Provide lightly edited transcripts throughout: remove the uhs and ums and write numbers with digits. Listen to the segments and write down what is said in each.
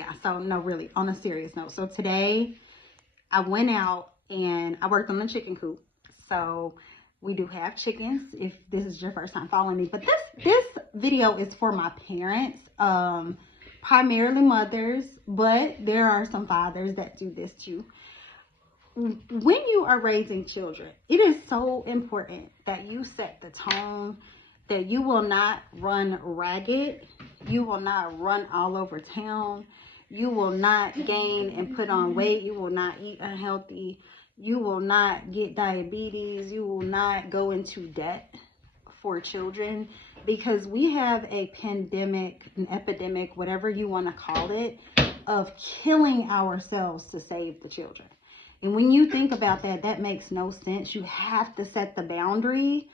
yeah. So no, really, on a serious note. So today I went out and I worked on the chicken coop. So we do have chickens if this is your first time following me. But this video is for my parents, primarily mothers, but there are some fathers that do this too. When you are raising children, it is so important that you set the tone, that you will not run ragged, you will not run all over town, you will not gain and put on weight, you will not eat unhealthy, you will not get diabetes, you will not go into debt for children, because we have a pandemic, an epidemic, whatever you want to call it, of killing ourselves to save the children. And when you think about that, that makes no sense. You have to set the boundary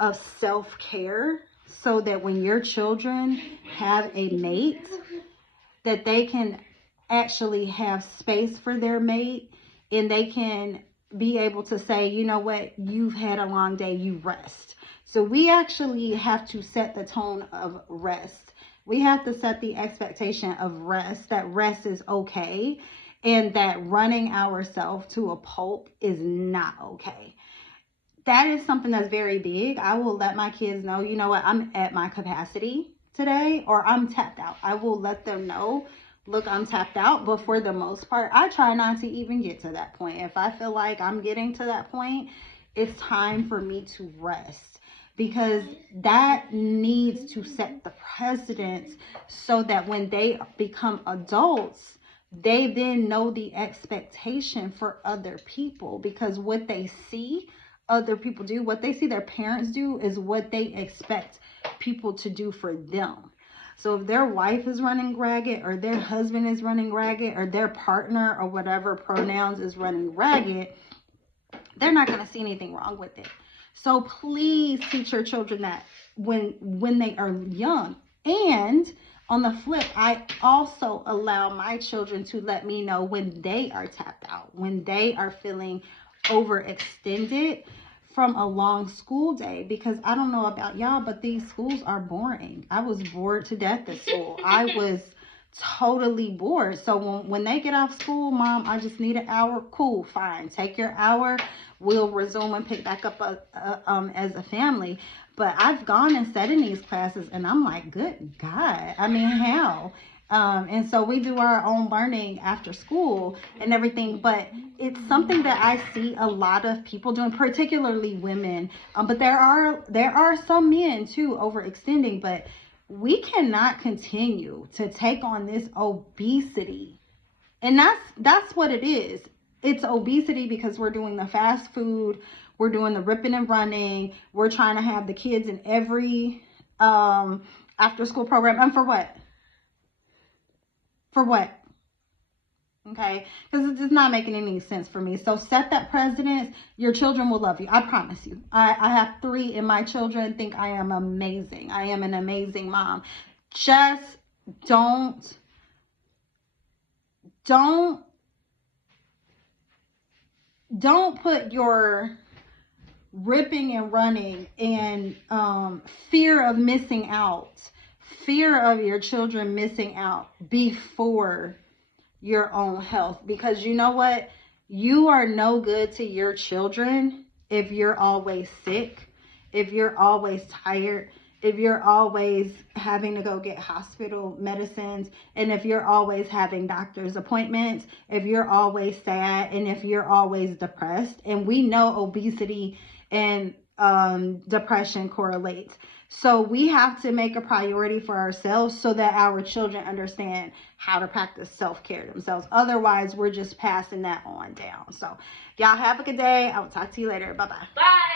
of self-care so that when your children have a mate, that they can actually have space for their mate, and they can be able to say, you know what, you've had a long day, you rest. So we actually have to set the tone of rest. We have to set the expectation of rest, that rest is okay, and that running ourselves to a pulp is not okay. That is something that's very big. I will let my kids know, you know what, I'm at my capacity today, or I'm tapped out. I will let them know, look, I'm tapped out. But for the most part, I try not to even get to that point. If I feel like I'm getting to that point, it's time for me to rest, because that needs to set the precedence so that when they become adults, they then know the expectation for other people, because what they see other people do, what they see their parents do, is what they expect people to do for them. So if their wife is running ragged, or their husband is running ragged, or their partner or whatever pronouns is running ragged, they're not going to see anything wrong with it. So please teach your children that when they are young. And on the flip, I also allow my children to let me know when they are tapped out, when they are feeling overextended from a long school day, because I don't know about y'all, but these schools are boring. I was bored to death at school. I was totally bored. So when they get off school, Mom, I just need an hour. Cool, fine. Take your hour. We'll resume and pick back up as a family. But I've gone and sat in these classes, and I'm like, good God. I mean, how? And so we do our own learning after school and everything, but it's something that I see a lot of people doing, particularly women. But there are some men too overextending, but we cannot continue to take on this obesity. And that's what it is. It's obesity because we're doing the fast food, we're doing the ripping and running, we're trying to have the kids in every after school program. And for what? For what? Okay, because it's just not making any sense for me. So set that precedence. Your children will love you. I promise you. I have 3, and my children think I am amazing. I am an amazing mom. Just don't put your ripping and running and fear of missing out, fear of your children missing out before your own health. Because you know what? You are no good to your children if you're always sick, if you're always tired, if you're always having to go get hospital medicines, and if you're always having doctor's appointments, if you're always sad, and if you're always depressed. And we know obesity and depression correlates. So we have to make a priority for ourselves so that our children understand how to practice self-care themselves. Otherwise, we're just passing that on down. So y'all have a good day. I will talk to you later. Bye-bye. Bye.